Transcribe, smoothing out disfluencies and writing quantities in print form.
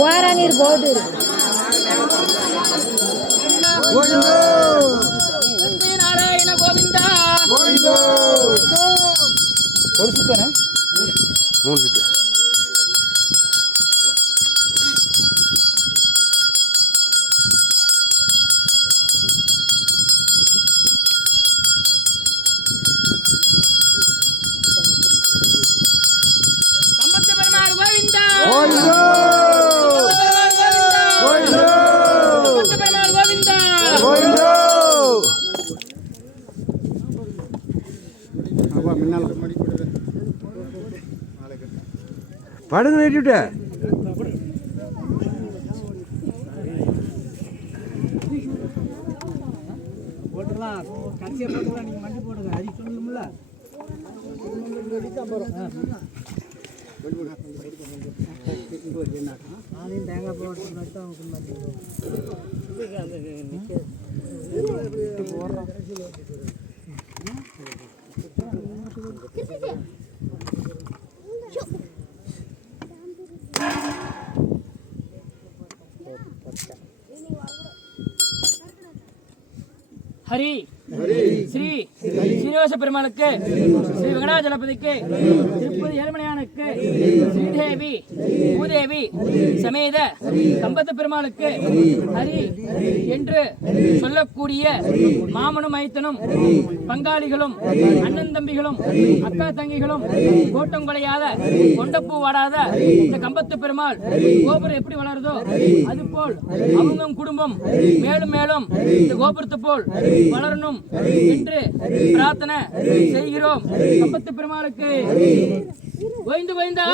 வாரானீர் board Narayana Govinda ஒரு சுத்தானே 3 சுத்து கம்பத்து பெருமாள் கோவிந்தா கம்பத்து பெருமாள் கோவிந்தா படுங்க நேட்டிவிட்ட போட்டுக்கலாம் கடைசியாக போட்டுக்கலாம் நீங்கள் மண்டி போடுங்க அது சொல்லணும்ல நாளையும் தேங்காய் போட்டு மட்டும் ஹரி ஸ்ரீ ஸ்ரீனிவாச பெருமாளுக்கு ஸ்ரீ வெங்கடாஜலபதிக்கு திருப்பதி ஏழுமலையானுக்கு ஸ்ரீதேவி பூதேவி சமேத கம்பத்து பெருமாளுக்கு ஹரி என்று சொல்லக்கூடிய மாமனும் மைத்தனும் பங்காளிகளும் அண்ணன் தம்பிகளும் அக்கா தங்கிகளும் கோட்டம் கொலையாத கொண்டப்பூ வாடாத இந்த கம்பத்து பெருமாள் கோபுரம் எப்படி வளருதோ அதுபோல் அவங்க குடும்பம் மேலும் மேலும் இந்த கோபுரத்தை போல் வளரணும் என்று பிரார்த்தனை செய்கிறோம். கம்பத்து பெருமாளுக்கு கோவிந்த கோவிந்தா.